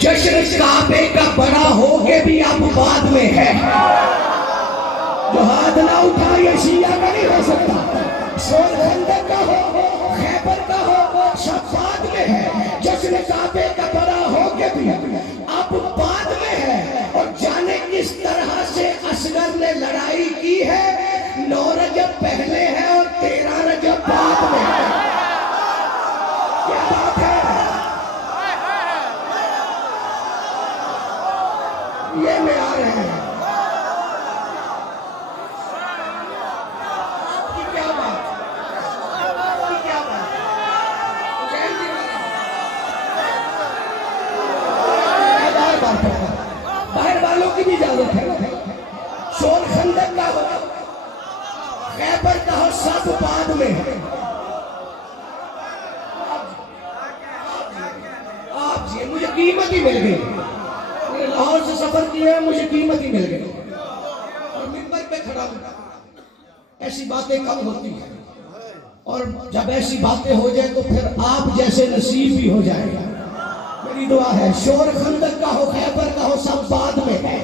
जश्न काबे का बड़ा हो के भी अब बाद में है। जो हाथ ना उठा ये शिया का नहीं हो सकता। शोर खंदक का हो, खैबर का हो, सब बाद में है। जश्न काबे का बड़ा हो के भी अब बाद में है। और जाने किस तरह से असगर ने लड़ाई की है। 9 रजब पहले है और 13 रजब बाद में है। क्या बात है। ये में आ रहे हैं। आपकी क्या बात, आपकी क्या बात। बाहर वालों की भी इजाजत है। शोर खंदक का हो, खैबर का हो, सब बाद में है। आप जी मुझे कीमत ही मिल गई। लाहौर से सफर किया, मुझे कीमत ही मिल गई। और मिंबर पे खड़ा हूं। ऐसी बातें कम होती हैं और जब ऐसी बातें हो जाए तो फिर आप जैसे नसीब भी हो जाएगा। मेरी दुआ है शोर खंदक का हो, खैबर का हो, सब बाद में है।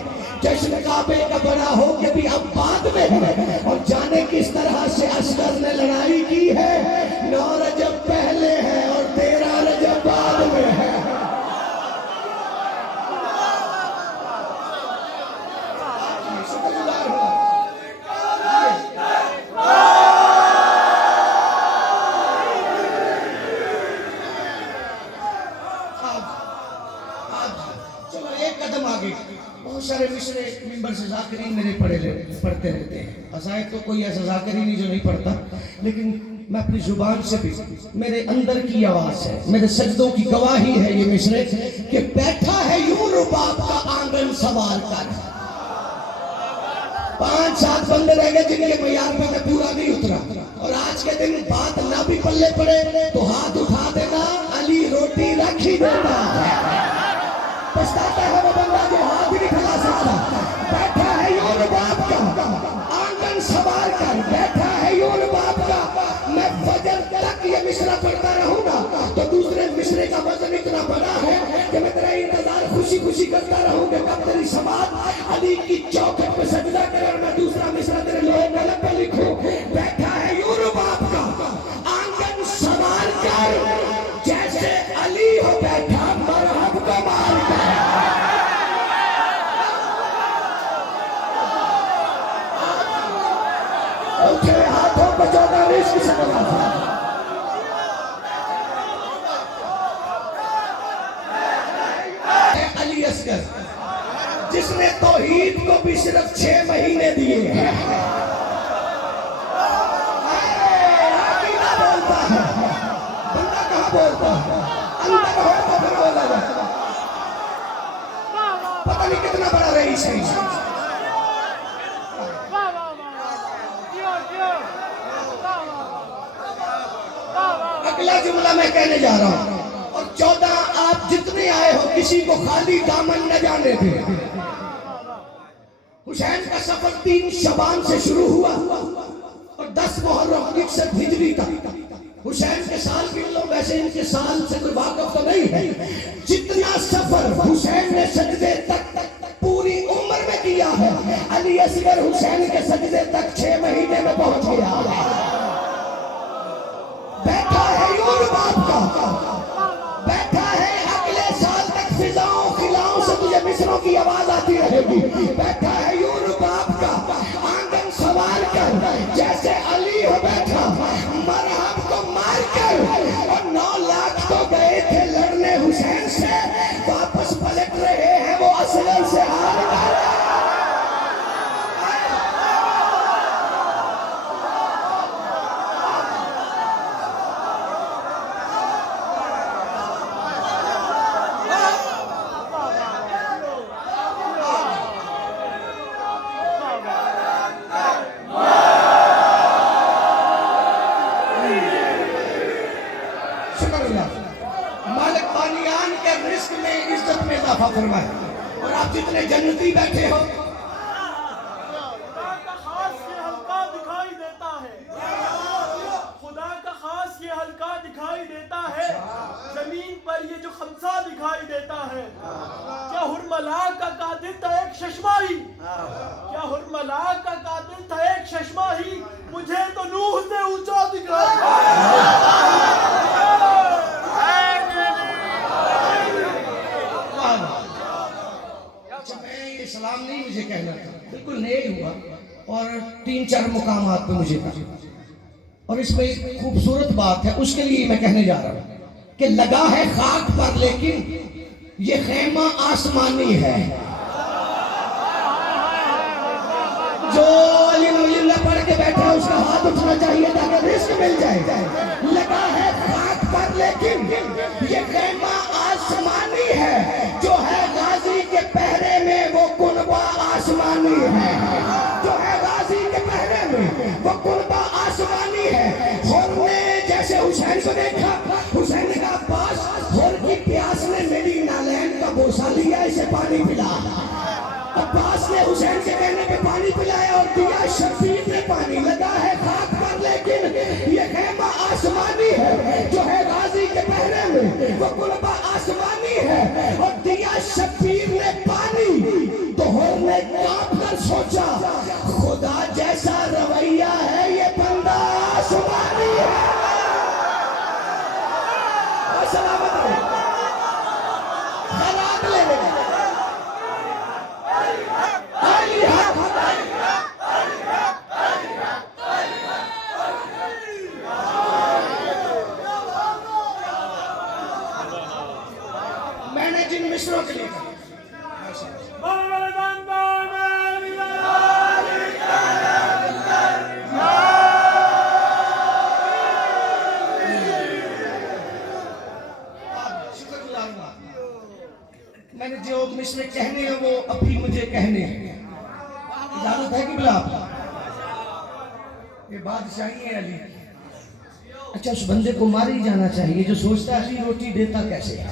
जश्न काबे का बड़ा हो के भी अब बाद में है। और जाने किस तरह से असगर ने लड़ाई की है। 9 रजब पहले है और 13 रजब बाद में है। बहुत सारे मिसरे मिंबर से जाकिरीन मेरे पढ़ते रहते हैं। असायद तो कोई ऐसा जाकिर ही नहीं जो नहीं पढ़ता, लेकिन मैं अपनी जुबान से भी, मेरे अंदर की आवाज है, मेरे सजदों की गवाही है ये मिसरे कि बैठा है यूं रुबाब का आंगन सवार कर। 5-7 बंदे रह गए जिनके मयार पे मैं पूरा नहीं उतरा। और आज के दिन बात ना भी पल्ले पड़े तो हाथ उठा देना, अली रोटी रख ही देता है। पछताता है वो बंदा जो हाथ भी नहीं फैला सकता। बैठा है यूं रुबाब का आंगन सवार कर, बैठा है यूं रुबाब का। मैं फजर तक ये मिसरा पढ़ता रहूंगा तो दूसरे मिसरे का वजन इतना बड़ा है कि मैं तेरा इंतजार खुशी खुशी करता रहूंगा कब तेरी समात अली की चौखट पे सजदा करे और मैं दूसरा मिसरा तेरे लोहे कलम पे लिखूं। बैठा है यूं रुबाब का आंगन सवार कर, जैसे अली हो बैठा मरहब को मार कर। उठे हाथों को जोड़ा रिश्क से नवाजा। अली असगर जिसने तौहीद को भी सिर्फ 6 महीने दिए हैं। बोलता है बंदा कहाँ बोलता है, अंदर हो तो फिर बोला जाता। पता नहीं कितना बड़ा रईस है। अगला जुमला मैं कहने जा रहा हूं और 14 आप जितने आए हो किसी को खाली दामन न जाने दे। हुसैन का सफर 3 शबान से शुरू हुआ और 10 मुहर्रम 61 हिजरी तक। हुसैन के साल गिन लो, वैसे इनके साल से कोई वाकफ तो नहीं है। जितना सफर हुसैन ने सजदे तक पूरी उम्र में किया है, अली असगर हुसैन के सजदे तक 6 महीने में पहुंच गया है। बैठा है यूं रुबाब का, बैठा है अगले साल तक फिजाओं खिलाओं से तुझे मिसरों की आवाज आती रहेगी। बैठा है यूं रुबाब का आंगन सवार कर, जैसे अली हो बैठा मरहब को मार कर। और 9 लाख तो गए थे लड़ने हुसैन से, वापस पलट रहे हैं वो असगर से हार कर। मालिक बानियान के रिस्क में इज्जत में इजाफा फरमाए। और आप जितने जन्नती बैठे हो, खुदा का खास ये हल्का दिखाई देता है, खुदा का खास ये हल्का दिखाई देता है, जमीन पर ये जो खमसा दिखाई देता है। एक चश्मा ही। क्या हुरमला का कातिल था एक चश्मा ही? मुझे तो नूह से ऊंचा दिख रहा अच्छा, मैं ये सलाम नहीं मुझे कहना था, बिल्कुल नहीं हुआ। और 3-4 मुकामात पे मुझे कहा, और इसमें एक खूबसूरत बात है, उसके लिए मैं कहने जा रहा हूं कि लगा है खाक पर लेकिन ये खेमा आसमानी है। जो अल्लाह पढ़ के बैठा है उसका हाथ उठना चाहिए ताकि रिस्क मिल जाए। लगा है खाक पर लेकिन ये खेमा आसमानी है, जो है गाजी के पहरे में वो कुनबा आसमानी है, जो है गाजी के पहरे में वो कुनबा आसमानी है। होर ने जैसे हुसैन को देखा, हुसैन ने कहा अब्बास, होर की प्यास ने मेरी नालैन का बोसा लिया, इसे पानी पिला। अब्बास ने हुसैन के कहने पे पानी पिलाया और दिया शबीर ने पानी। लगा है खाक पर लेकिन ये खेमा आसमानी है, जो है गाजी के पहरे में वो कुनबा आसमानी है, और दिया शबीर ने पानी। तो होर ने कांप कर सोचा खुदा जैसा रवैया है ये बंदा आसमानी है। सलामत रहो, खराब ले मैंने जिन मिश्रों के लिए मैंने जो मिश्र कहने हैं वो अभी मुझे कहने हैं। इजाजत है कि बिला? ये बादशाही है अली। अच्छा, उस बंदे को मार ही जाना चाहिए जो सोचता है अली रोटी देता कैसे है।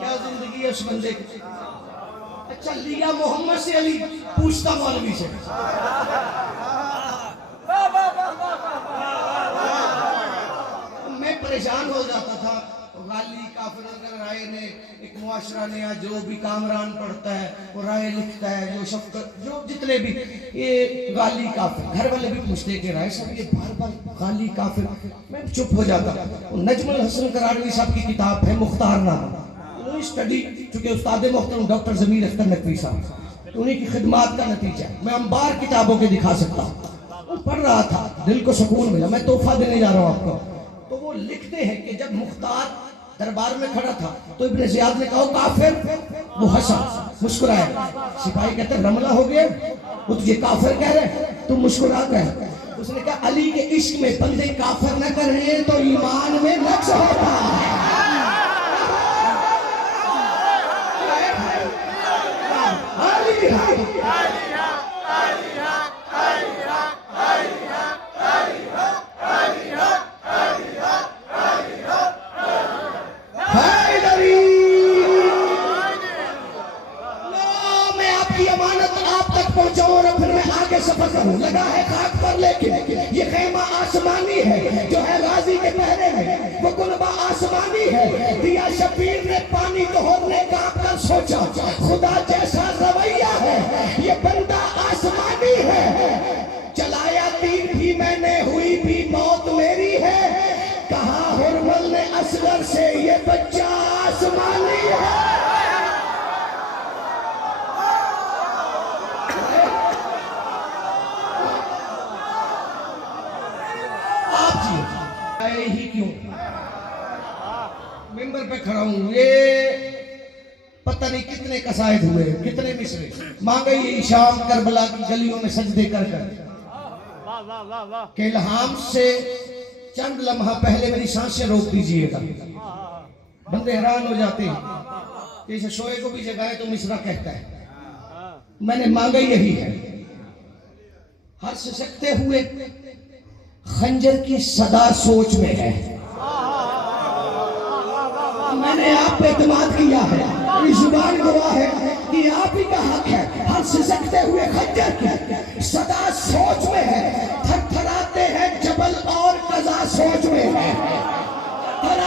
क्या जिंदगी है उस बंदे की। अच्छा, लिया मोहम्मद से अली पूछता मौलवी से। मैं परेशान हो जाता था, गाली काफिर अगर राय ने एक मुआशरा ने या जो भी कामरान पढ़ता है वो राय लिखता है, जो शफकत जो जितने भी ये गाली काफिर, घर वाले भी पूछते कि राय साहब ये बार बार गाली काफिर, मैं चुप हो जाता। नजमुल हसन करारवी साहब की किताब है मुख्तार नामा, उन्होंने स्टडी, चूंकि उस्ताद मोहतरम डॉक्टर जमीर अख्तर नकवी साहब, तो उन्हीं की खिदमात का नतीजा मैं अंबार किताबों के दिखा सकता हूँ। वो पढ़ रहा था, दिल को सुकून मिला, मैं तोहफा देने जा रहा हूँ आपको। तो वो लिखते हैं कि जब मुख्तार दरबार में खड़ा था तो इब्ने ज़ियाद ने कहा काफिर, वो हंसा, मुस्कुराया। सिपाही कहते रमला हो गया, वो तुझे काफिर कह रहे, तुम मुस्कुरा गए। उसने कहा अली के इश्क में बंदे काफिर न कर रहे तो ईमान में नक्स होता है। सफर करूं, लगा है खाक पर लेकिन ये खेमा आसमानी है, जो है गाजी के पहरे में वो कुनबा आसमानी है। दिया शबीर ने पानी तो होने कांप कर सोचा खुदा जैसा रवैया है ये बंदा आसमानी है। चलाया तीर भी मैंने, हुई भी मौत मेरी है, कहा हुरमल ने असगर से ये बच्चा आसमानी है। ही क्यों मिंबर पे खड़ा हूं, ये पता नहीं कितने कसायद हुए, कितने मिसरे मांगे ये शाम करबला की गलियों में सजदे कर के इल्हाम से चंद लम्हा पहले मेरी सांसें रोक दीजिएगा। बंदे हैरान हो जाते हैं, जैसे सोए को भी जगाए तो मिसरा कहता है। मैंने मांगा यही है, हर सशकते हुए खंजर की सदा सोच में है। मैंने आप पे एतमाद किया है, जुबान गवाह है कि आप ही का हक है। हर सिसकते हुए खंजर की सदा सोच में है, थरथराते हैं जबल और कज़ा सोच में है। हर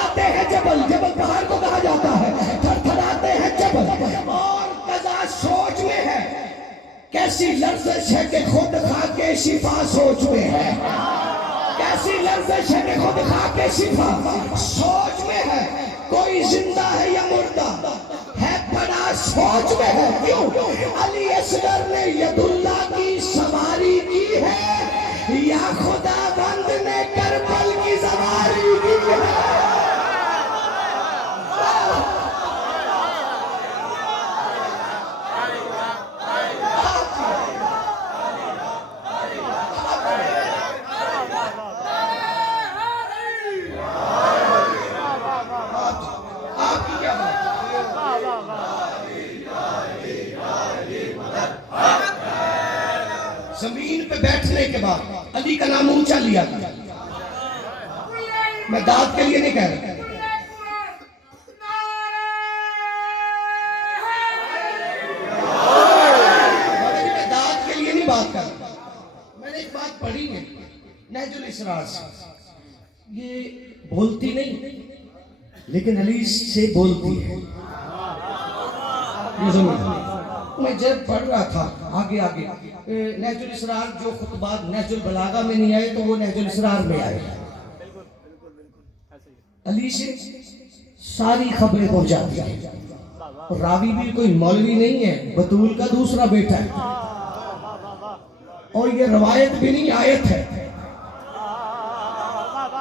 जबल, जबल पहाड़ को कहा जाता है, थरथराते हैं जबल। और कजा सोच में है, कैसी लर्जिश है कि खुद खा के शिफा सोच में है, कैसी लर्जिश है कि खुद खा के शिफा सोच में है। कोई जिंदा है या मुर्दा है, बड़ा सोच में है। क्यों? अली असगर ने यदुल्ला की सवारी की है, या खुदाबंद ने करबल की सवारी की है। आपकी क्या बात? जमीन पे बैठने के बाद अली का नाम ऊंचा लिया था। मैं दाद के लिए नहीं कह रहा, मैं दाद के लिए नहीं बात कर रहा। मैंने एक बात पढ़ी है नहजुल इसरार से, ये बोलती नहीं लेकिन अली से बोलती है। ये सुनो, मैं जब पढ़ रहा था आगे आगे नहजुल इसरार, जो खुतबात नहजुल बलागा में नहीं आए तो वो नहजुल इसरार में आए। अली से सारी खबरें पहुंचाती है। रावी भी कोई मौलवी नहीं है, बतूल का दूसरा बेटा है, और ये रवायत भी नहीं आयत है।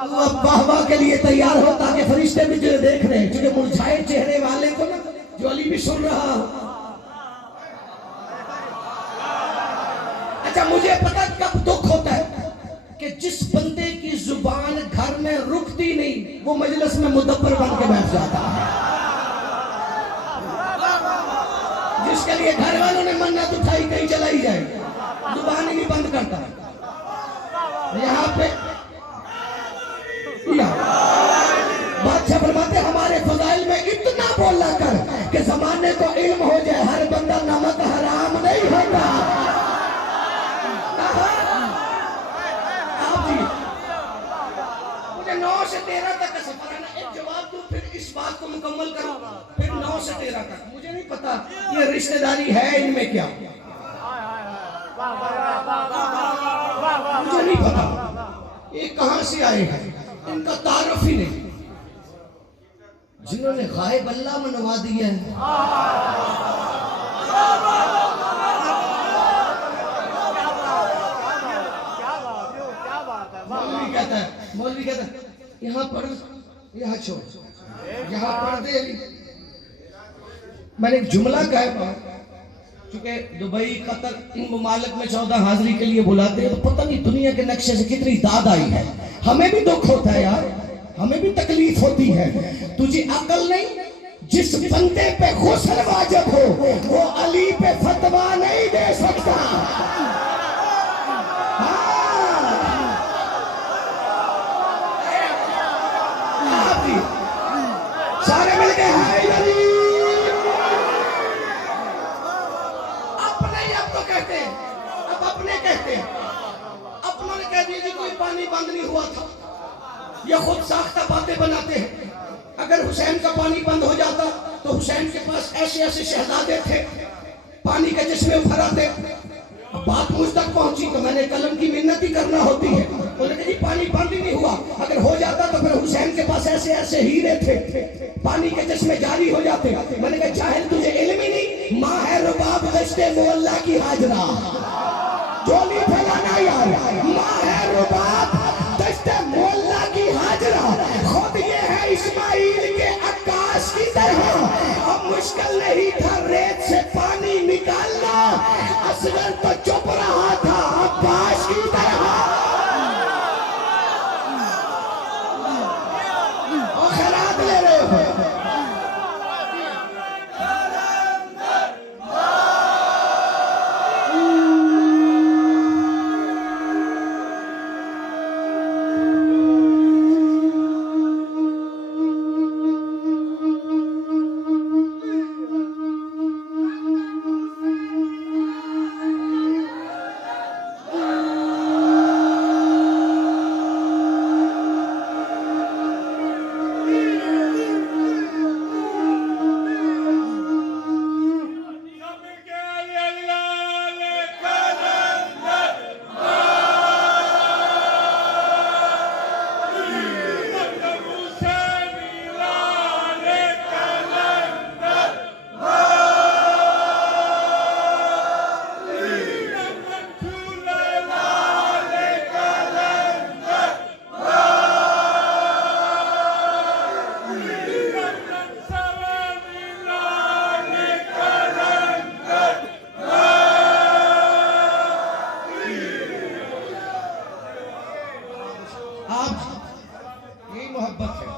वाह के लिए तैयार हो ताकि फरिश्ते भी जो देख रहे हैं, जो मुरझाए चेहरे वाले को ना, जो अली भी सुन रहा हो। अच्छा, मुझे पता कब दुख होता है कि जिस बंदे की जुबान घर में रुकती नहीं, वो मजलिस में मुदब्बर बन के बैठ जाता है। जिसके लिए घर वालों ने मन्नत उठाई कहीं चलाई जाए, जुबान ही नहीं बंद करता। यहाँ पे बादशाह फरमाते हमारे फजाइल में इतना बोला कर कि जमाने को इल्म हो जाए, हर बंदा नमक हराम नहीं होता। आप जी, मुझे 9 से 13 तक का सफर है ना, एक जवाब दूं फिर इस बात को मुकम्मल करूं, फिर 9 से 13 तक। मुझे नहीं पता ये रिश्तेदारी है इनमें क्या, मुझे नहीं पता ये कहां से आए हैं, इनका तारुफ ही नहीं। जिन्होंने गायब अल्लाह मनवा दिया है, मौलवी कहता है यहाँ पढ़, यहाँ छोड़, यहाँ पढ़ दे। मैंने एक जुमला कहा, चूंकि दुबई कतर इन ममालिक में 14 हाजिरी के लिए बुलाते हैं, तो पता नहीं दुनिया के नक्शे से कितनी दाद आई है। हमें भी दुख होता है यार, हमें भी तकलीफ होती है। तुझे अकल नहीं, जिस बंदे पे गुस्ल वाजिब हो वो अली पे फतवा नहीं दे सकता। सारे मिलके हाय अली। अपने ही अब तो कहते हैं, अब अपने कहते हैं, अपनों ने कह दिया कि कोई पानी बंद नहीं हुआ था। ये खुद साख्ता बातें बनाते हैं। अगर हुसैन का पानी बंद हो जाता तो हुसैन के पास ऐसे ऐसे शहजादे थे, पानी के चश्मे उभर आते। बात मुझ तक पहुंची तो मैंने कलम की मिन्नत ही करना होती है। बोले कि पानी बंद ही नहीं हुआ, अगर हो जाता तो फिर हुसैन के पास ऐसे ऐसे हीरे थे, पानी के चश्मे जारी हो जाते। मैंने कहा जाहिल तुझे इल्म ही नहीं, माँ है रुबाब गश्ते मोहल्ला की हाजरा, झोली फैलाना यार, माँ है रुबाब गश्ते मोहल्ला की हाजरा। खुद ये है इस्माइल के अक्कास की तरह, अब मुश्किल नहीं था रेत से पानी निकालना, असगर तो चुप रहा था अब्बास की तरह। और खैरात ले रहे हो। आप यही मोहब्बत है,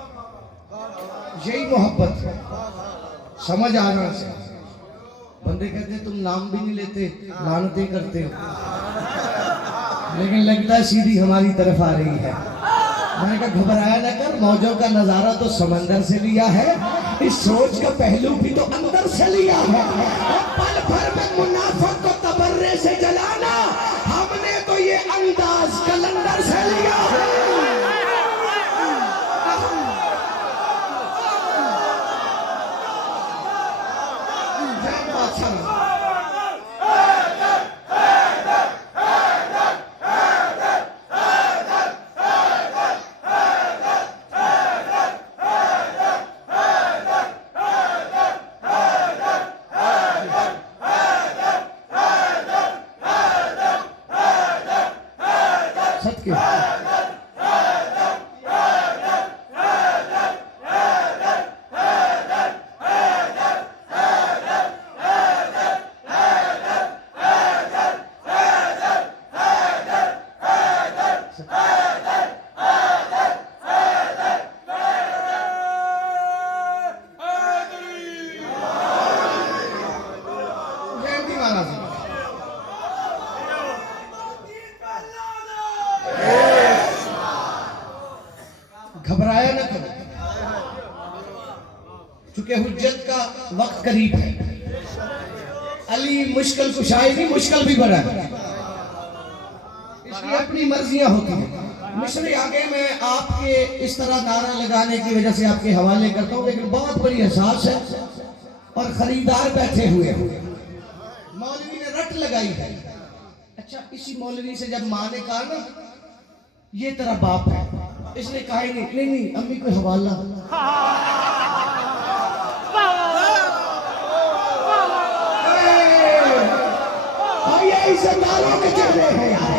यही मोहब्बत है। समझ आना से बंदे कहते तुम नाम भी नहीं लेते, लानतें करते हो, लेकिन लगता है सीधी हमारी तरफ आ रही है। मैंने कहा घबराया न कर, मौजों का नजारा तो समंदर से लिया है, इस सोच का पहलू भी तो अंदर से लिया है। और पल भर में मुनाफिक को तबर्रे से जलाना, हमने तो ये अंदाज कलंदर से लिया है। सत्य जयंती महाराज घबराया न करो, चूंकि हुज्जत का वक्त करीब है। अली मुश्किल कुशाई नहीं, मुश्किल भी बड़ा है, इसलिए अपनी मर्जियां होती हैं। मिस्र आगे मैं आपके इस तरह नारा लगाने की वजह से आपके हवाले करता हूं, लेकिन बहुत बड़ी एहसास है और खरीदार बैठे हुए हैं। मौलवी ने रट लगाई है। अच्छा, इसी मौलवी से जब माँ ने कहा ना ये तेरा बाप है, इसने कहा ही नहीं नहीं अम्मी कोई हवाला। ये इज्जतदारों के चेहरे हैं यार।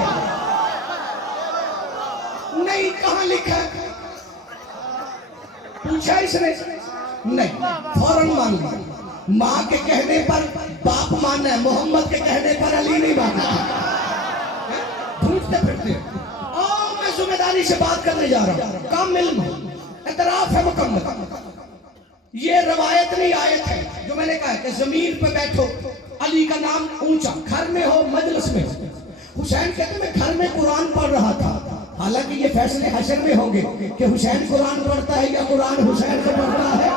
नहीं, कहां लिखा है? पूछा इसने? नहीं, फौरन मान लिया। माँ के कहने पर बाप मानना है, मोहम्मद के कहने पर अली नहीं मानना। ढूंढते फिरते मैं जिम्मेदारी से बात करने जा रहा हूं। काम इल्म इतराफ है मुकम्मल। ये रवायत नहीं आयत है जो मैंने कहा कि जमीन पे बैठो, अली का नाम ऊंचा, घर में हो मजलिस में। हुसैन कहते मैं घर में कुरान पढ़ रहा था, हालांकि ये फैसले हशर में होंगे कि हुसैन कुरान पढ़ता है या कुरान हुसैन को पढ़ता है।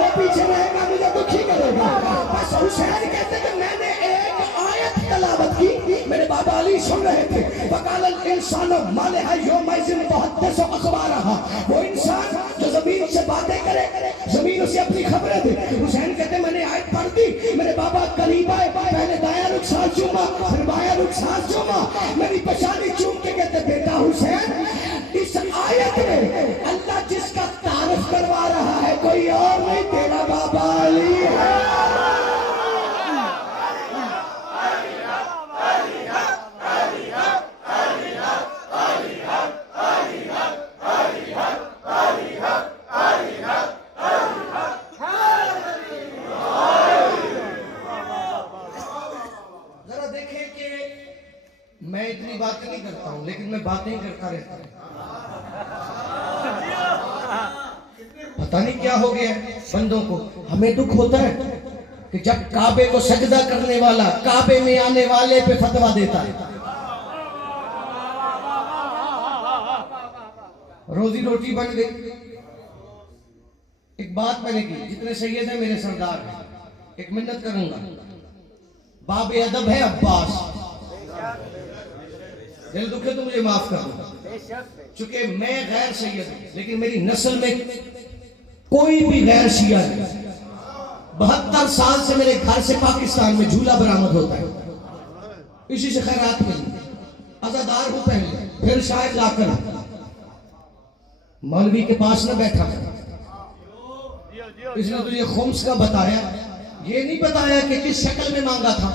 ये पीछे रहेगा मुझे दुखी करेगा। बस हुसैन कहते कि मैंने एक आयत तलावत की, मेरे बाबा अली सुन रहे थे। वकाल इंसान माले है यो मैजिन बहुत अखबार रहा, वो इंसान जो जमीन से बातें करे, जमीन उसे अपनी खबरें दे। हुसैन कहते मैंने आयत पढ़ दी, मेरे बाबा करीब आए, पहले दाया रुखसार चूमा, फिर बाया रुखसार चूमा, मेरी पेशानी चूम के कहते बेटा हुसैन, इस आयत में अल्लाह जिसका तारीफ करवा रहा है कोई और नहीं, तेरा बाबा अली है। मैं इतनी बातें नहीं करता हूं, लेकिन मैं बातें ही करता रहता हूं। पता नहीं क्या हो गया बंदों को। हमें दुख होता है कि जब काबे को सजदा करने वाला काबे में आने वाले पे फतवा देता है। रोजी रोटी बन गई। एक बात मैंने की, जितने सैयद है मेरे सरदार हैं, एक मिन्नत करूंगा, बाब अदब है अब्बास, दिल दुखे तो मुझे माफ कर दो, चूंकि मैं गैर सैयद हूं, लेकिन मेरी नस्ल में कोई भी गैर शिया नहीं। 72 साल से मेरे घर से पाकिस्तान में झूला बरामद होता है, इसी से खैरात मिली। अजादार हूं पहले, फिर शायद लाकर मौलवी के पास न बैठा, इसने तुझे खुम्स का बताया, ये नहीं बताया कि किस शक्ल में मांगा था।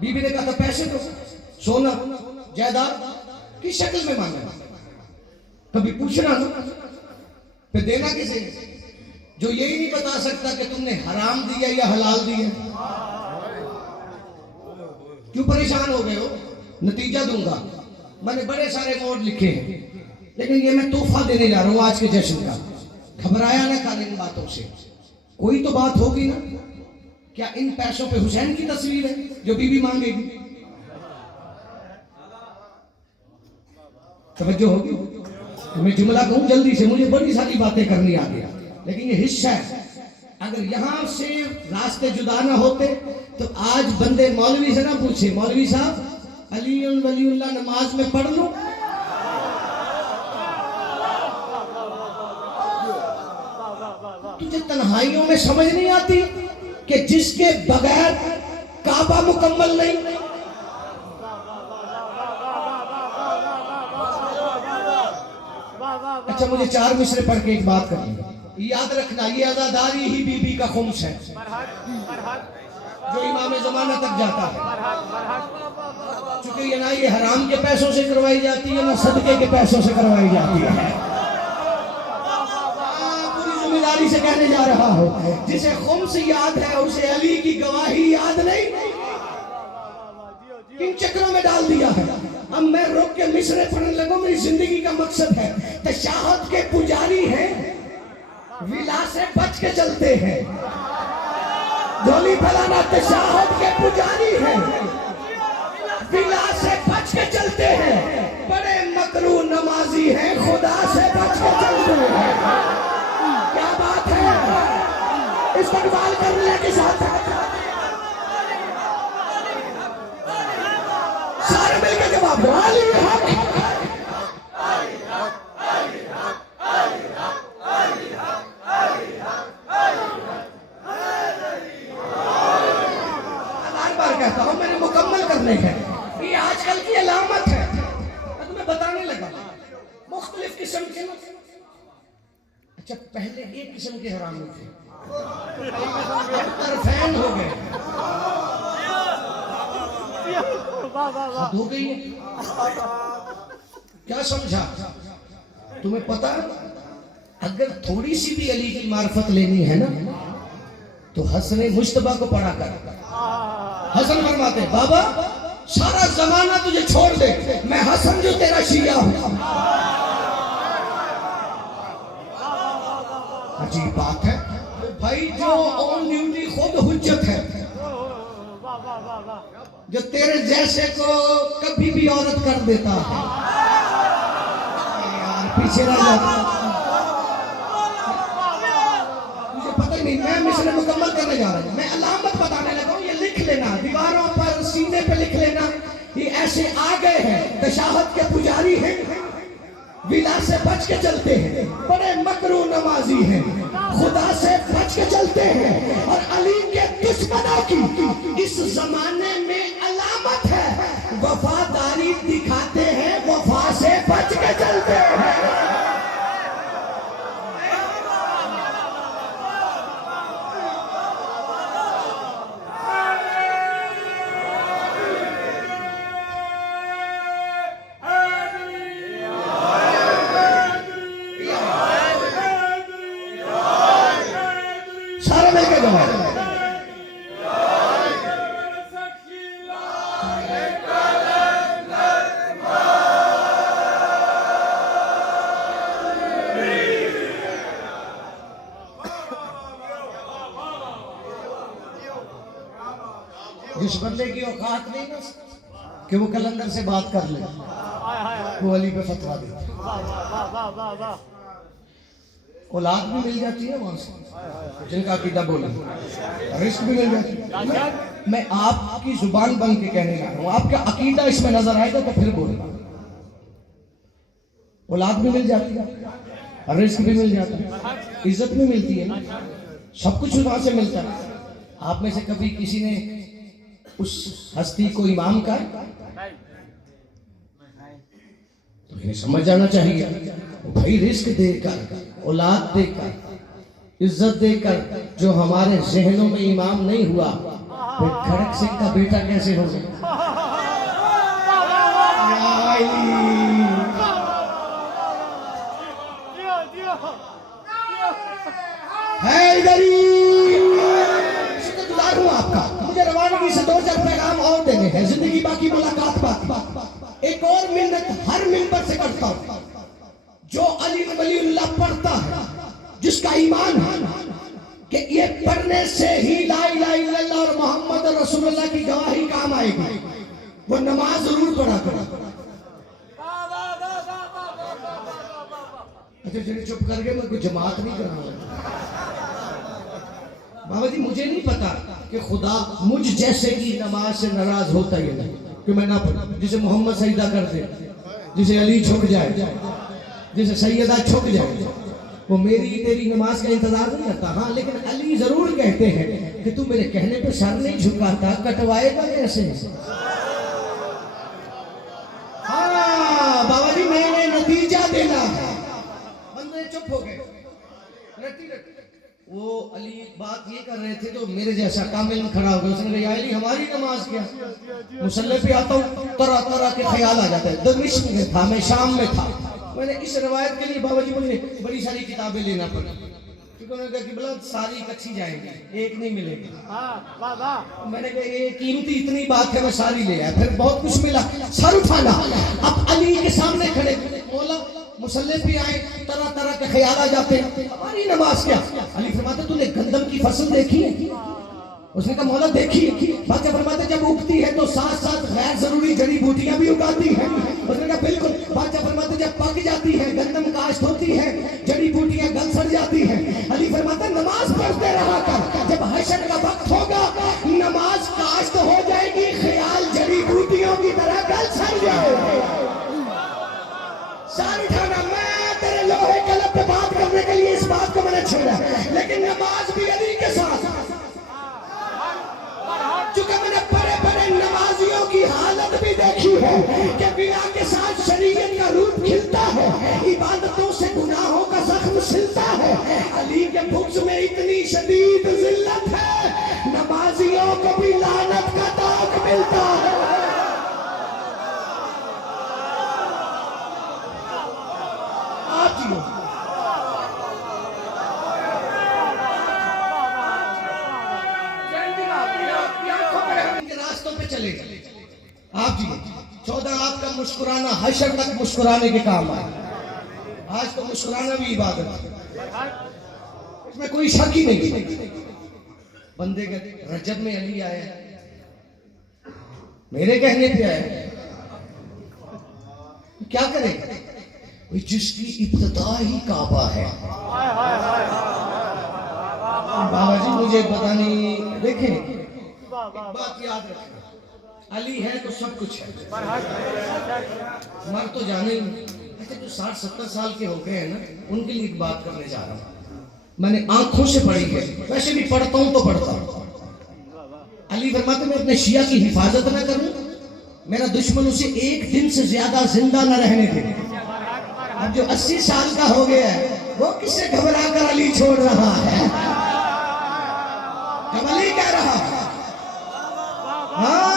बीबी ने कहा था पैसे तो सोना जायदाद किस शक्ल में मांगा, कभी पूछना ना, फिर देना किसे? जो यही नहीं बता सकता कि तुमने हराम दिया या हलाल दिया। क्यों परेशान हो गए हो? नतीजा दूंगा। मैंने बड़े सारे मोड लिखे हैं, लेकिन ये मैं तोहफा देने जा रहा हूं आज के जश्न का। घबराया ना कर इन बातों से, कोई तो बात होगी ना। क्या इन पैसों पे हुसैन की तस्वीर है जो बीवी मांगेगी? तवज्जो होगी। मैं जुमला कहूं जल्दी से, मुझे बड़ी सारी बातें करनी आ गया, लेकिन ये हिस्सा है। अगर यहां से रास्ते जुदा ना होते तो आज बंदे मौलवी से ना पूछे, मौलवी साहब अली वलीउल्लाह नमाज में पढ़ लूं? तुझे तन्हाइयों में समझ नहीं आती कि जिसके बगैर काबा मुकम्मल नहीं? अच्छा, मुझे 4 मिसरे पढ़ के एक बात करनी, याद रखना, ये आजादारी ही बीबी का खुम्स है जो इमाम जमाना तक जाता है। चूंकि ये ना ये हराम के पैसों से करवाई जाती है, ना सदके के पैसों से करवाई जाती है। पूरी जिम्मेदारी से कहने जा रहा हूं, जिसे खुम्स याद है उसे अली की गवाही याद नहीं। किन चक्रों में डाल दिया है। अब मैं रुक के मिसरे पढ़ने लगूं, मेरी जिंदगी का मकसद है। तशाहद के पुजारी हैं, विला से बच के चलते हैं। गोली फलाना तशाहद के पुजारी हैं, विला से बच के चलते हैं। बड़े मकरू नमाजी हैं, खुदा से बच के चलते हैं। क्या बात है, इस्तकबाल करने के साथ सारे मिलकर जवाब बार कहता हूं, मैंने मुकम्मल करने हैं। ये आजकल की अलामत है। मैं तुम्हें बताने लगा मुख्तलिफ किस्म के। अच्छा, पहले एक किस्म के हरामी थे, तरफैन हो गए, हो गई है। क्या समझा? तुम्हें पता, अगर थोड़ी सी भी अली की मार्फत लेनी है ना तो हसन मुश्तबा को पढ़ा कर। हसन फरमाते, बाबा सारा जमाना तुझे छोड़ दे, मैं हसन जो तेरा शिया हूं। अजीब बात है भाई, जो ऑन ड्यूटी खुद हुज्जत है, जो तेरे जैसे को कभी भी औरत कर देता है। यार पीछे रह जाता, मुझे पता ही नहीं। मैं मिसरे मुकम्मल करने जा रहा हूं, मैं अलामत बताने लगा हूं। ये लिख लेना, दीवारों पर सीने पे लिख लेना। ये ऐसे आ गए हैं, तशाहद के पुजारी हैं, विला से बच के चलते हैं, बड़े मकरू नमाजी हैं, खुदा से बच के चलते हैं। और अली के दुश्मनों की इस जमाने में अलामत है, वफादारी दिखाते हैं, वफा से बच के चलते हैं। सारे मिलकर जवाब। जिस बंदे की औकात नहीं ना कि वो कलंदर से बात कर ले, वो अली पे फतवा दे। औलाद भी मिल जाती है वहां से, जिनका अकीदा बोला, रिस्क भी मिल जाती है। मैं आपकी जुबान बन के कहने लगा हूं, आपका अकीदा इसमें नजर आएगा तो फिर बोलना। औलाद भी मिल जाती है, रिस्क भी मिल जाता है, इज्जत भी मिलती है ना, सब कुछ वहां से मिलता है। आप में से कभी किसी ने उस हस्ती को इमाम का, तो इन्हें समझ जाना चाहिए भाई, रिस्क देकर, औलाद देकर, इज्जत देकर जो हमारे जहनों में इमाम नहीं हुआ, फिर खड़क सिंह का बेटा कैसे हो सकता? है इधर ही, शुक्रगुजार हूं आपका। मुझे रवाना जिंदगी से 2000 पैगाम और देने हैं, जिंदगी बाकी मुलाकात बाकी। एक और मिन्नत हर मिंबर से करता हूं, जो अली वलीउल्लाह पढ़ता है, जिसका ईमान है कि ये पढ़ने से ही ला इलाहा इल्लल्लाह और मोहम्मद रसूलुल्लाह की गवाही काम आएगी, वो नमाज जरूर पढ़ा करो। अच्छा चलिए चुप कर गए, मैं कोई जमात नहीं करा। बाबा जी मुझे नहीं पता कि खुदा मुझ जैसे की नमाज से नाराज होता ही नहीं कि मैं ना पढ़ा, जिसे मोहम्मद सजदा कर दे, जिसे अली झुक जाए, जिसे सैयदा झुक जाए, वो मेरी तेरी नमाज का इंतजार नहीं करता। हाँ लेकिन अली जरूर कहते हैं कि तू मेरे कहने पे सर नहीं झुकाता, कटवाएगा कैसे? हाँ बाबा जी मैंने नतीजा देना है। बंदे चुप हो गए। वो अली बात ये कर रहे थे तो मेरे जैसा कामिल खड़ा हो गया, उसने कहा अली हमारी नमाज क्या, मुसल्ले पे आता हूँ तरह तरह के ख्याल आ जाते हैं। दमिश्क में था, मैं शाम में था, मैंने इस रवायत के लिए बाबा जी मुझे बड़ी सारी किताबें लेना पड़ा, क्योंकि उन्होंने कहा कि बोला सारी इकट्ठी जाएंगी, एक नहीं मिलेगी। मैंने कहा ये कीमती इतनी बात है, मैं सारी ले आया। फिर बहुत कुछ मिला, सर उठाना। अब अली के सामने खड़े, मौला मुसल्ले पे आए, तरह तरह के ख्याल आ जाते हैं, हमारी नमाज क्या? अली फरमाते तूने गंदम की फसल देखी है? उसने कहा मौला देखी। बादशाह फरमाते जब उगती है तो साथ साथ गैर जरूरी जड़ी बूटियां भी उगाती है। उसने कहा बिल्कुल। बादशाह फरमाते जब पक जाती है, गंदम काश्त होती है, जड़ी बूटियां गल सड़ जाती है। अली फरमाते नमाज पढ़ते रहा कर, जब हशर का वक्त होगा नमाज काश्त हो जाएगी, ख्याल जड़ी बूटियों की तरह गल सड़ जाएगा। सारी ठाना मैं तेरे लोहे कलम पे बात करने के लिए इस बात को मैंने छोड़ा, लेकिन नमाज भी अली के साथ। चूंकि मैंने बड़े बड़े नमाजियों की हालत भी देखी है कि बिना के साथ शरीयत का रूप खिलता है, इबादतों से गुनाहों का जख्म सिलता है। अली के बुक्स में इतनी शदीद जिल्लत है, नमाजियों को भी लानत का दाग मिलता है। रास्तों पे चले आप जी 14 आपका मुस्कुराना हशर तक मुस्कुराने के काम आए। आज तो मुस्कुराना भी इबादत है, इसमें कोई शक ही नहीं। बंदे के रजब में अली आया, मेरे कहने पे आया, क्या करेगा? जिसकी इब्तिदा ही काबा है। बाबा जी मुझे पता नहीं, देखें बात याद रखना, अली है तो सब कुछ है, मर तो जाने ही। अच्छा जो 60-70 साल के हो गए हैं ना, उनके लिए एक बात करने जा रहा हूँ, मैंने आंखों से पढ़ी है, वैसे भी पढ़ता हूँ तो पढ़ता हूँ। अली फरमाते मैं अपने शिया की हिफाजत न करूं, मेरा दुश्मन उसे एक दिन से ज्यादा जिंदा न रहने दे। अब जो 80 साल का हो गया है वो किससे घबरा कर अली छोड़ रहा है? जब अली कह रहा है, हाँ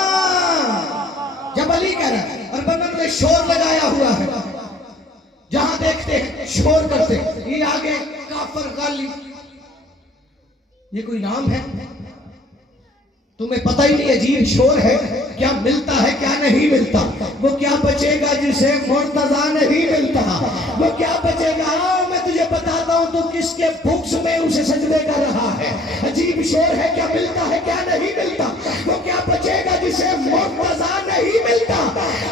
जब अली कह रहा है, और बंदर ने शोर लगाया हुआ है, जहां देखते हैं शोर करते, ये आगे काफर गाली, ये कोई नाम है? तुम्हें पता ही नहीं अजीब शोर है, क्या मिलता है क्या नहीं मिलता। वो क्या बचेगा जिसे मुर्तजा नहीं मिलता, वो क्या बचेगा? मैं तुझे बताता हूँ तो किसके बुक्स में उसे सजदे कर रहा है। अजीब शोर है, क्या मिलता है क्या नहीं मिलता। वो क्या बचेगा जिसे मुर्तजा नहीं मिलता।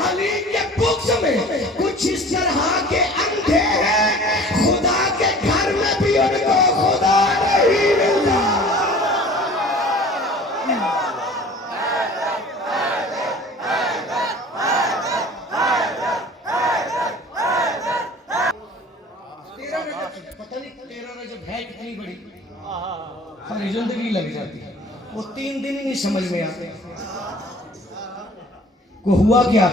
अली के बुक्स में कुछ इस तरह के अंधे हैं, खुदा के घर में भी उनको खुदा नहीं मिलता। पता नहीं 13 रजब है कितनी बड़ी, सारी जिंदगी लग जाती है, वो 3 दिन ही नहीं समझ में आते को हुआ क्या।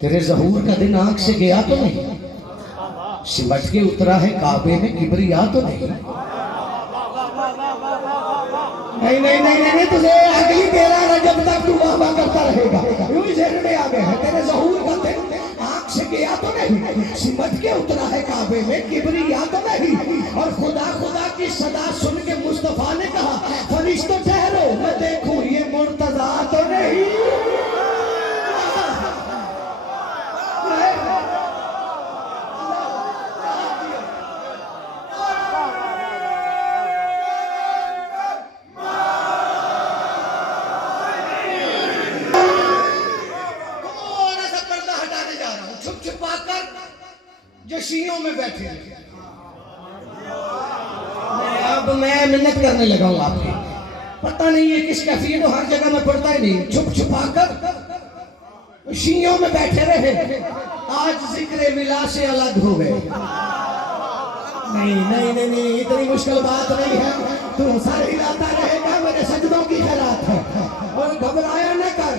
तेरे ज़हूर का दिन आंख से गया तो नहीं, सिमट के उतरा है काबे में किबरिया तो नहीं। नहीं नहीं नहीं नहीं, तुझे अगली 13 रजब तक तू वाह वाह करता रहेगा। यूं ही ज़हन में आ गया है तेरे ज़हूर का दिन आंख से गया तो नहीं, सिमट के उतरा है काबे में, किबरिया तो नहीं। और खुदा खुदा की सदा सुन के मुस्तफा ने कहा, फरिश्तों ठहरो मैं देखूं ये मुर्तजा तो नहीं। जो शियों में बैठे अब मैं मिन्नत करने लगा हूं आपकी, पता नहीं ये किस कैफियत, हर जगह में पड़ता ही नहीं। छुप छुपा कर शियों में बैठे रहे, आज जिक्र विला से अलग हो गए। नहीं नहीं नहीं नहीं, इतनी मुश्किल बात नहीं है, तू सर हिलाता रहेगा, मेरे सजदों की खैरात है, और घबराया न कर।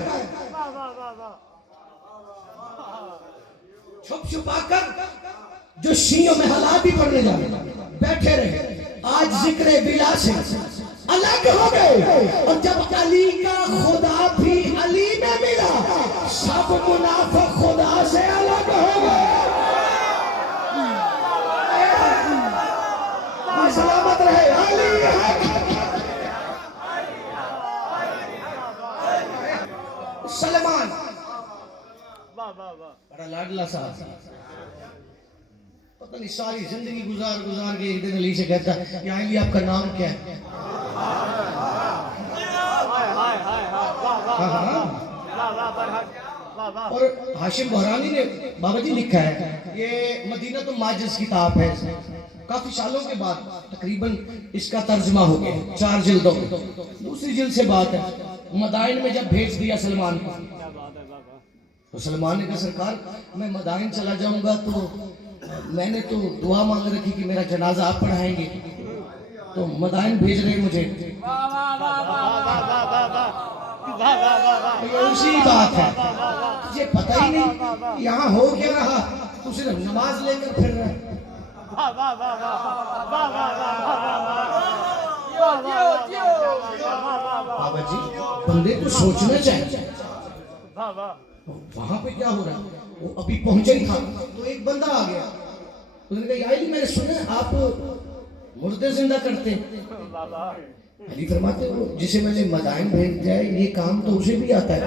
छुप छुपा कर जो शियों में हालात ही पड़ने जाए बैठे रहे, आज जिक्र बिला से अलग हो गए। और जब अली का खुदा भी अली में मिला, सब मुनाफिक खुदा से अलग हो गए। सलामत रहे अली सलमान, बड़ा लाडला साहब, पता नहीं सारी जिंदगी गुजार गुजार के एक दिन अली से कहता, या अली आपका नाम क्या है? और हाशिम बहरानी ने बाबा जी लिखा है, ये मदीना तो माजिज किताब है, काफी सालों के बाद तकरीबन इसका तर्जुमा हो गया 4 जिल्दों में। दूसरी जिल्द से बात है, मदाइन में जब भेज दिया सलमान को, तो सलमान ने कहा सरकार मैं मदाइन चला जाऊंगा, तो मैंने तो दुआ मांग रखी कि मेरा जनाजा आप पढ़ाएंगे, तो मदाइन भेज रहे मुझे। ये उसी बात है, तुझे पता ही नहीं यहाँ हो क्या रहा, तू सिर्फ नमाज लेकर फिर रहा है। बाबा जी बंदे को सोचना चाहिए, वहां पे क्या हो रहा है। वो अभी पहुंचे ही था तो एक बंदा आ गया, उसने कहा या अली मैंने सुना आप मुर्दे जिंदा करते हैं। अली फरमाते हो जिसे मैंने मदाइन भेज दिया है ये काम तो उसे भी आता है।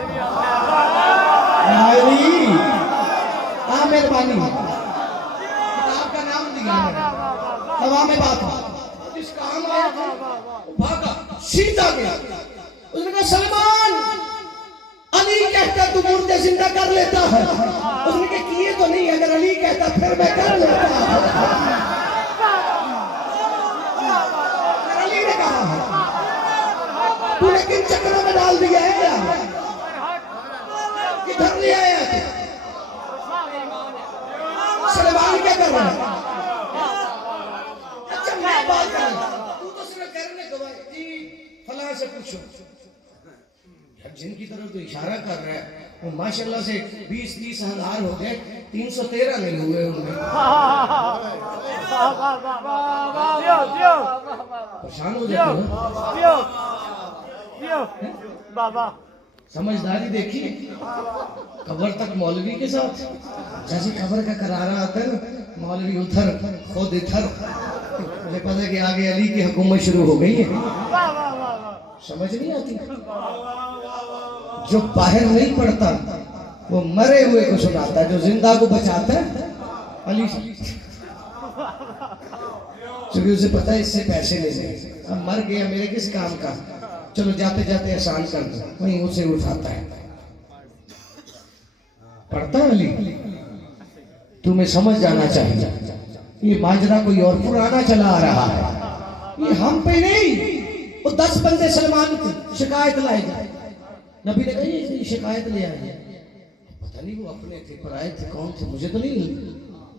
अली मेहरबानी, आपका नाम दिया हवा में बात, जिस काम आया भागा सीधा गया। उसने कहा सलमान अली कहता तू मुर्दे जिंदा कर लेता है। उसने कहा किए तो नहीं, अगर अली कहता फिर मैं कर लेता। अली ने कहा है तूने किन चक्रों में डाल दिया है, किधर ले आया सलमान क्या कर रहा है? अच्छा मैं बात कर रहा हूं, तू तो सिर्फ करने गवाह जी फलां से पूछो, जिनकी तरफ तो इशारा कर रहा है वो माशाल्लाह से 20-30 हजार हो गए, 313 नहीं हुए उनमें। परेशान हो जाते हो बाबा, समझदारी देखिए। कब्र तक मौलवी के साथ, जैसे कब्र का करारा आता है ना, मौलवी उधर खुद इधर, मुझे पता है कि आगे अली की हुकूमत शुरू हो गई है। समझ नहीं आती, जो बाहर नहीं पड़ता वो मरे हुए को सुनाता है, जो जिंदा को बचाता है अली क्योंकि उसे पता है इससे पैसे लेने, अब मर गया मेरे किस काम का, चलो जाते जाते एहसान कर दो, वहीं उसे उठाता है। पढ़ता है अली, तुम्हें समझ जाना चाहिए ये माजरा कोई और पुराना चला आ रहा है, ये हम पे नहीं। वो 10 बंदे सलमान की शिकायत लाए जाए, नबी ने कहा ये शिकायत ले आए, पता नहीं वो अपने थे पराए थे कौन थे, मुझे तो नहीं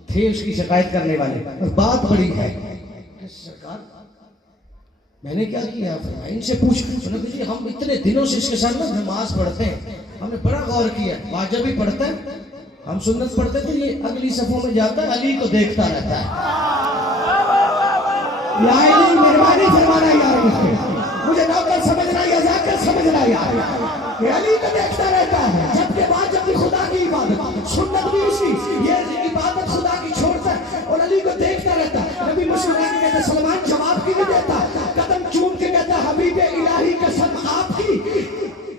थे उसकी शिकायत करने वाले। और बात बड़ी है, सरकार मैंने क्या किया, इनसे पूछ, जी हम इतने दिनों से इसके साथ नमाज पढ़ते हैं, हमने बड़ा गौर किया, वाजिब भी पढ़ते हैं, हम सुन्नत पढ़ते थे, ये अगली सफों में जाता है अली को देखता रहता है। मेहरबानी फरमाना यार, मुझे नौकर समझना या जाकर समझना यार, ये अली को देखता रहता है। जबकि बाद जब भी खुदा की इबादत सुन्नत भी उसी, ये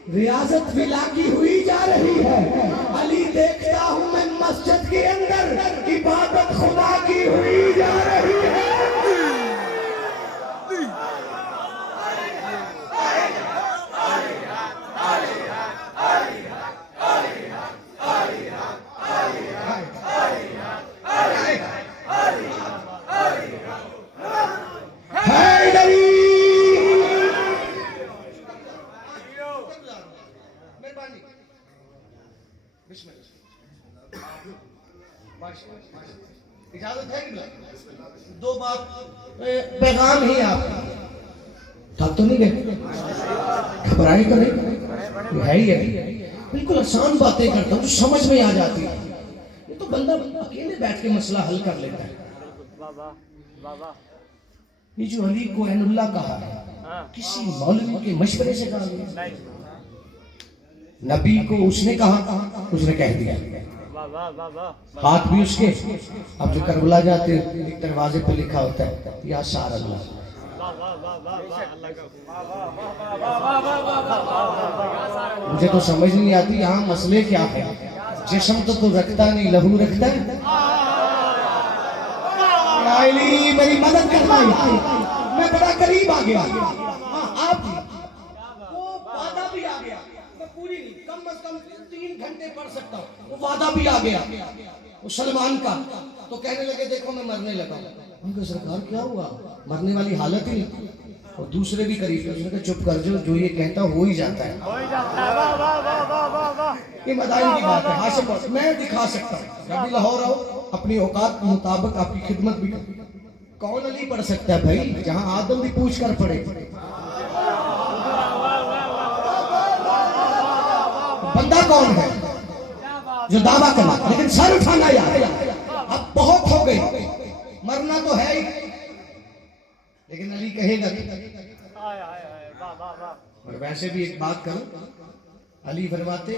रियाजत विला की हुई जा रही है। अली देखता हूं मैं मस्जिद के अंदर इबादत खुदा की हुई जा रही है। इजाजत है कि दो बात पैगाम ही आप थक तो नहीं गए, घबराए तो नहीं, है ही है। बिल्कुल आसान बातें करता हूँ जो समझ में आ जाती है। ये तो बंदा अकेले बैठ के मसला हल कर लेता है। ये जो अली को एनुल्लाह कहा है किसी मौलवी के मशवरे से कहा गया, नबी को उसने कहा, उसने कह दिया, हाथ भी उसके। अब जो करबला जाते एक दरवाजे पे लिखा होता है या सार अल्लाह। मुझे तो समझ नहीं आती यहाँ मसले क्या है। जिस्म तो रखता नहीं, लहू रखता है। मेरी मदद करना, मैं बड़ा करीब आ गया। आप वो वादा भी आ गया, मैं पूरी नहीं, कम से कम 3 घंटे पढ़ सकता हूँ। वो वादा भी आ गया वो सलमान का। तो कहने लगे देखो मैं मरने लगा। उनका सरकार क्या हुआ, मरने वाली हालत ही नहीं। और दूसरे भी करीब थे, उसने कहा चुप कर जो ये कहता हो ही जाता है। ये मदाइन की बात है, हाशिम मैं दिखा सकता हूँ। अभी लाहौर आओ, अपनी औकात के मुताबिक आपकी खिदमत भी कर। कौन अली पढ़ सकता है भाई, जहां आदम भी पूछ कर पड़े। बंदा कौन है जो दावा करना, लेकिन सर उठाना यार। अब बहुत हो गई, मरना तो है ही, लेकिन अली कहेगा। और वैसे भी एक बात करो, अली फरमाते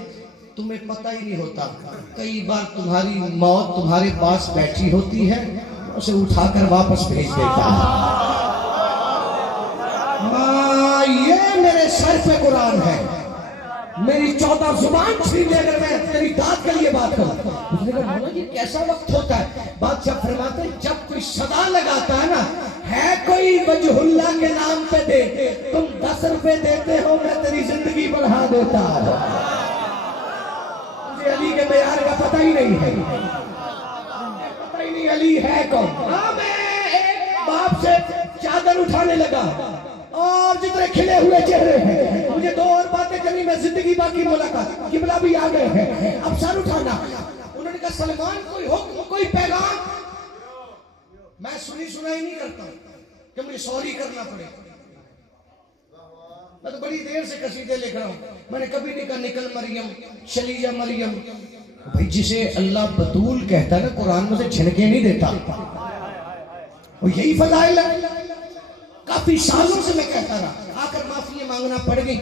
तुम्हें पता ही नहीं होता, कई बार तुम्हारी मौत तुम्हारे पास बैठी होती है, उसे उठाकर वापस भेज देता है। ये मेरे सर पे कुरान है, मेरी 14 जुबान छीन ले अगर मैं तेरी दाद के लिए बात करूं। उसने कहा मौला ये कैसा वक्त होता है। बादशाह फरमाते जब कोई सदा लगाता है ना, है कोई वजहुल्लाह के नाम पे दे, तुम 10 रुपए देते हो, मैं तेरी जिंदगी बढ़ा देता हूं। मुझे अली के प्यार का पता ही नहीं है, पता ही नहीं अली है कौन। हाँ मैं एक बाप से चादर उठाने लगा और जितने खिले हुए चेहरे हैं, मुझे 2 और बातें करनी, मैं जिंदगी बाकी मुलाकात। किबला भी आ गए हैं, अब सर उठाना। उन्होंने कहा सलमान कोई हुक्म कोई पैगाम। मैं सुनी सुनाई नहीं करता कि मुझे सॉरी करना पड़े। मैं तो बड़ी देर से कसीदे लिख रहा हूँ। मैंने कभी नहीं कहा निकल मरियम, शलीजा मरियम। भाई जिसे अल्लाह बतूल कहता है ना, कुरान में से छिनके नहीं देता। और यही फजाइल है। काफी सालों से मैं कहता रहा, आकर माफी मांगना पड़ गई।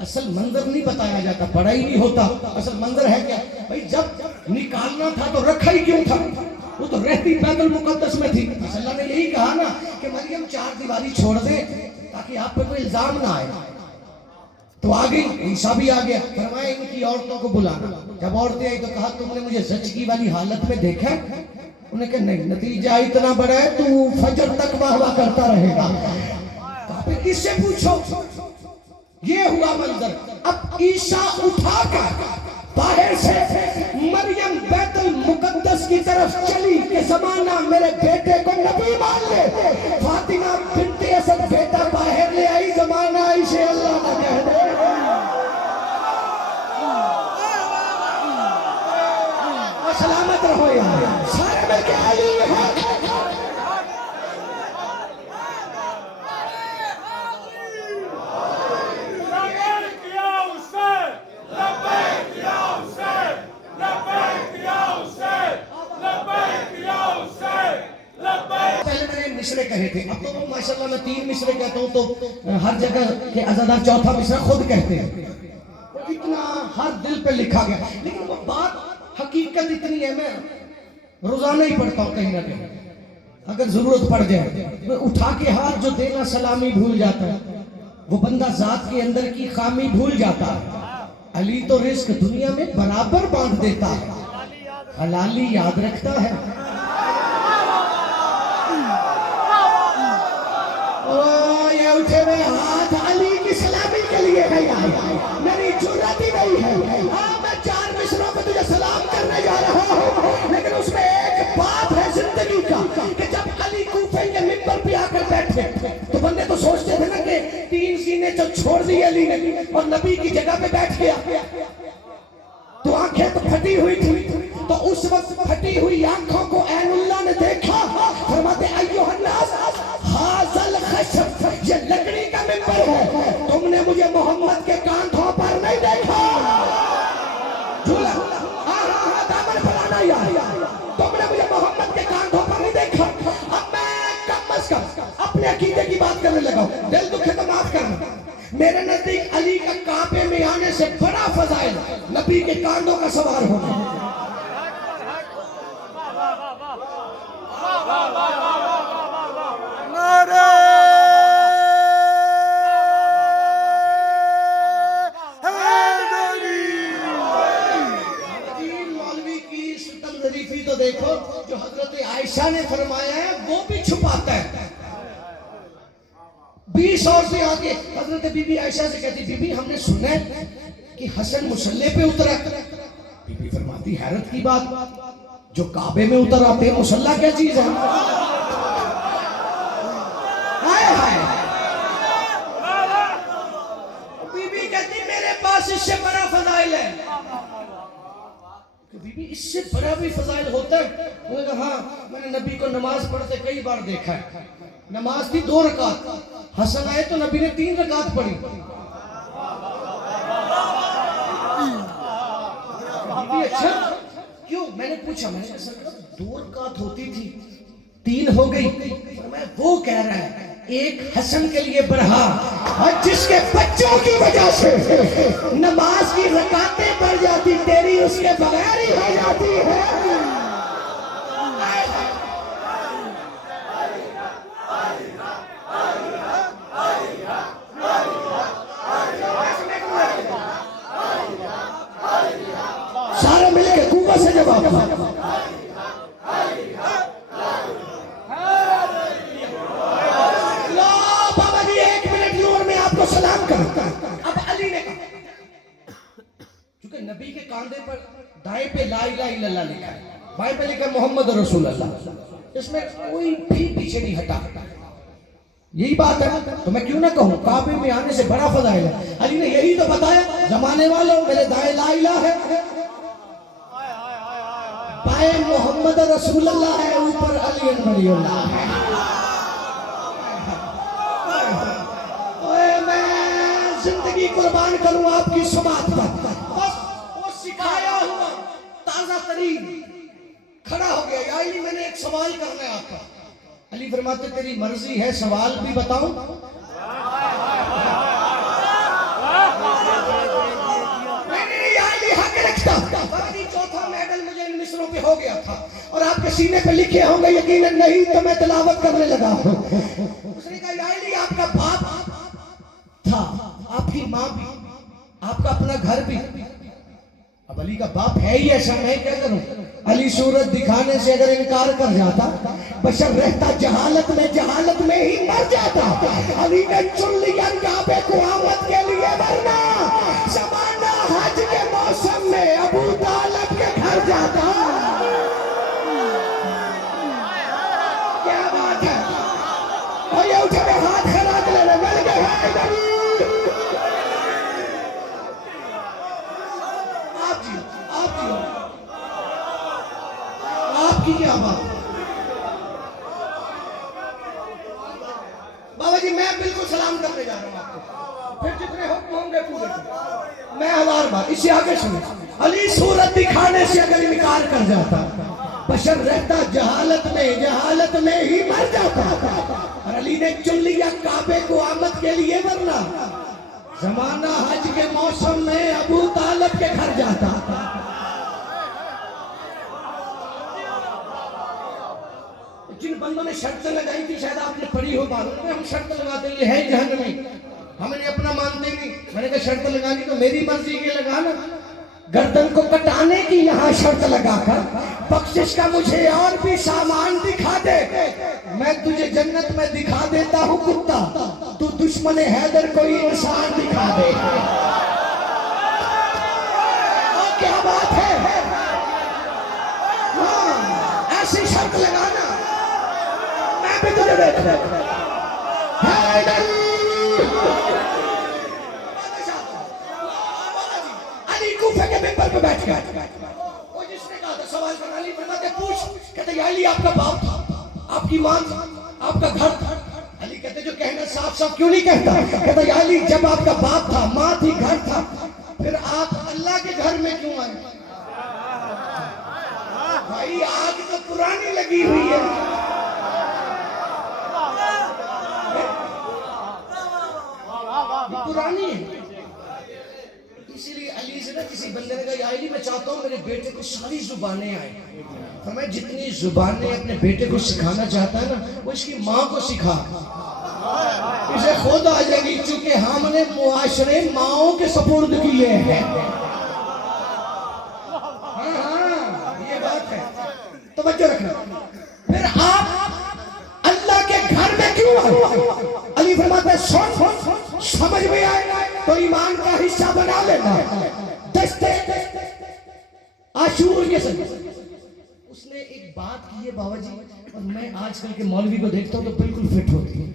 असल मंजर नहीं बताया जाता, पढ़ा ही नहीं होता। असल मंजर है क्या भाई, जब निकालना था तो रखा ही क्यों था, वो तो रहती बैतुल मुकद्दस में थी। अल्लाह ने यही कहा ना कि मरियम 4 दीवारी छोड़ दे ताकि आप पे कोई इल्जाम ना आए। तो आ गई, ईसा भी आ गया। फरमाया इनकी औरतों को बुलाना। जब औरतें आई तो कहा तुमने मुझे ज़चगी वाली हालत में देखा। उन्हें कहा नहीं, नतीजा इतना बड़ा है तू फजर तक वाह करता रहेगा। किससे पूछो, ये हुआ मंजर। अब ईसा उठाकर बाहर से मरियम बैतुल मुकद्दस की तरफ चली कि ज़माना मेरे बेटे को नबी मान ले। फातिमा बिन्ते असद बेटा बाहर ले आई, ज़माना इसे अल्लाह न कह दे। सलामत रहो यार, सारे में क्या अली है। मिसरे कहे थे, अब तो माशाल्लाह मैं 3 मिसरे कहता हूँ तो हर जगह के अज़ादार 4था मिसरा खुद कहते हैं। इतना हर दिल पे लिखा गया, लेकिन वो बात हकीकत इतनी है, मैं रोजाना ही पढ़ता हूँ कहीं ना कहीं। अगर जरूरत पड़ जाए मैं उठा के हाथ जो देना सलामी भूल जाता है, वो बंदा जात के अंदर की खामी भूल जाता है। अली तो रिस्क दुनिया में बराबर बांट देता है, हलाली याद रखता है। ये उठे हुए हाथ अली की सलामी के लिए है, मेरी जुर्रत ही नहीं है। हाँ, मैं 4 मिसरों में तुझे सलाम करने जा रहा हूँ, लेकिन उसमें एक बात है जिंदगी का कि जब अली कूफे के मिंबर पे आकर बैठे तो बंदे तो सोचते थे ना कि 3 सीने जो छोड़ दिए अली ने और नबी की जगह पे बैठ गया, तो आंखें तो फटी हुई थी। तो उस वक्त फटी हुई आंखों को ऐनुल्लाह ने देखा, फरमाते अय्युहन्नास हाज़ल खशब, ये लकड़ी का मिंबर है, तुमने मुझे मोहम्मद के कांधों पर नहीं देखा। झूला दामन फैलाना यार, तुमने मुझे मोहम्मद के कांधों पर नहीं देखा। अब मैं कम अज कम अपने अकीदे की बात करने लगा, दिल दुखे तो माफ करना। मेरे नजदीक अली का काबे में आने से बड़ा फजाइल नबी के कांधों का सवार होना। मौलवी की सुतम शरीफी तो देखो, जो हजरत आयशा ने फरमाया है वो भी छुपाता है। 20 और से आगे हजरत बीबी आयशा से कहती, बीबी हमने सुना है कि हसन मुसल्ले पे उतरा। बीबी फरमाती, हैरत की बात, जो काबे में उतर आते हैं मुसल्ला क्या चीज है? हाय हाय। बीबी कहती मेरे पास इससे बड़ा फजाइल है। बीबी इससे बड़ा भी फजाइल होता है? उन्होंने कहा हाँ, मैंने नबी को नमाज पढ़ते कई बार देखा है। नमाज थी 2 रकात, हसन आए तो नबी ने 3 रकात पढ़ी। अच्छा क्यों? मैंने पूछा, मैंने कहा 2 रकात होती थी 3 हो गई। मैं वो कह रहा है एक हसन के लिए बढ़ा, और जिसके बच्चों की वजह से नमाज की रकातें बढ़ जाती, तेरी उसके बगैर ही हो जाती है। सारे मिलके कुआं से जवाब बाबा जी 1 मिनट की और मैं आपको सलाम करूं। अब अली ने कहा, क्योंकि नबी के कांधे पर दाएं पे ला इलाहा इल्लल्लाह लिखा है, बाएं पे लिखा मोहम्मद रसूलुल्लाह, इसमें कोई भी पीछे नहीं हटा। यही बात है, तो मैं क्यों ना कहूं काबे में आने से बड़ा फजाइल है। अली ने यही तो बताया, जमाने वालों मेरे दाएं ला इलाहा है, बाएं मोहम्मद रसूलुल्लाह है, ऊपर अली वलीउल्लाह है। मैं जिंदगी कुर्बान करूं आपकी समात पर, बस वो सिखाया हुआ ताजा तरीन खड़ा हो गया। या अली मैंने एक सवाल करना है आपका। अली फरमाते तेरी मर्जी है, सवाल भी बताऊं? चौथा मेडल मुझे इन मिसरों पे हो गया था और आपके सीने पे लिखे होंगे, यकीनन नहीं तो मैं तिलावत करने लगा हूं। उसने कहा या अली आपका बाप था, आपकी माँ भी, आपका अपना घर भी। अब अली का बाप है ही ऐसा, मैं क्या करूं? अली सूरत दिखाने से अगर इनकार कर जाता, बशर रहता जहालत में ही मर जाता। अली ने चुन लिया काबे को आमद के लिए वरना ज़माना हज के मौसम में अबू तालिब के घर जाता। क्या बात है? और ये उठे में हाथ खड़ा कर ले, मिल गए आपकी क्या बात? बाबा जी मैं बिल्कुल सलाम करने जा रहा हूं आपको, फिर जितने हुक्म होंगे पूरे मैं 1000 बार। इसे आगे सुने, अली सूरत दिखाने से अगर इनकार कर जाता, बशर रहता जहालत में ही मर जाता। और अली ने चुन लिया काबे को आमद के लिए वरना जमाना हज के मौसम में अबू तालिब के घर जाता। जिन बंदों ने शर्त लगाई थी, शायद आपने पढ़ी हो, मालूम है हम शर्त लगाते हैं है जहन्नमी, हमने अपना मानते नहीं। मैंने कहा शर्त लगानी तो मेरी मर्जी की लगाना, गर्दन को कटाने की यहाँ शर्त लगाकर बख्शिश का मुझे और भी सामान दिखा दे, मैं तुझे जन्नत में दिखा देता हूँ कुत्ता, तू दुश्मन हैदर कोई इंसान दिखा दे। और क्या बात है, हाँ ऐसी शर्त लगाना, मैं भी तुझे देख रहा कूफे के मेंबर पे बैठ गया। वो जिसने कहा था सवाल करना, अली फरमाते पूछ, कहते या अली आपका बाप था, आपकी मां थी, आपका घर था। अली कहते जो कहना साफ साफ क्यों नहीं कहता, कहता या अली जब आपका बाप था, मां थी, घर था, फिर आप अल्लाह के घर में क्यों आए? भाई आग तो पुरानी लगी हुई है। पुरानी है, इसीलिए अली से ना किसी बंदे ने कहा या अली मैं चाहता हूँ मेरे बेटे को सारी जुबानें आए, तो मैं जितनी जुबानें अपने बेटे को सिखाना चाहता है ना वो इसकी माँ को सिखा, इसे खुद आ जाएगी, क्योंकि हमने मुआशरे माओं के सपुर्द किए हैं। हाँ ये बात है, तवज्जो रखना। फिर आप अल्लाह के घर में क्यों आए? अली फरमाते हैं सुन, समझ में आएगा तो ईमान का हिस्सा बना लेना। दस्ते आशूर के संग उसने एक बात की है बाबा जी, और मैं आजकल के मौलवी को देखता हूँ तो बिल्कुल फिट होती है।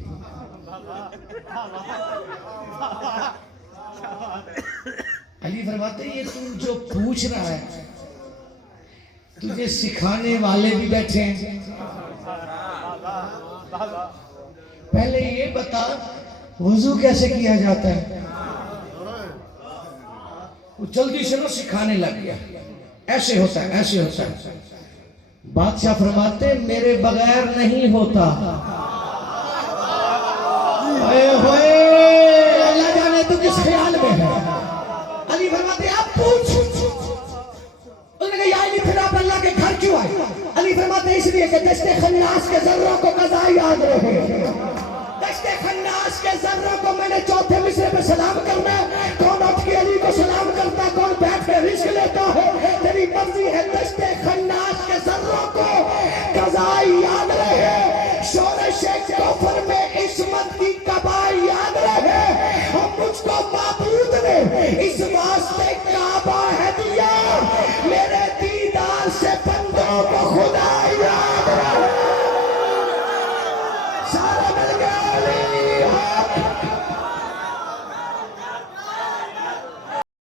अली फरमाते ये तू जो पूछ रहा है, तुझे सिखाने वाले भी बैठे हैं, पहले ये बता वुजू कैसे किया जाता है? वो जल्दी से ना सिखाने लग गया, ऐसे होता है, ऐसे होता है। बादशाह फरमाते मेरे बगैर नहीं होता। अल्लाह जाने तू किस ख्याल में है। अली फरमाते आप पूछ। उसने कहा या अली फिर आप अल्लाह के घर क्यों आए? अली फरमाते इसलिए कि दस्ते खन्नास के जर्रों को कज़ा याद रहे। दस्ते खन्नास के जर्रों को मैंने चौथे मिसरे में सलाम करना है, कौन उठ के अली को सलाम करता, कौन बैठ के रिस्क लेता है, तेरी मर्जी है। दस्ते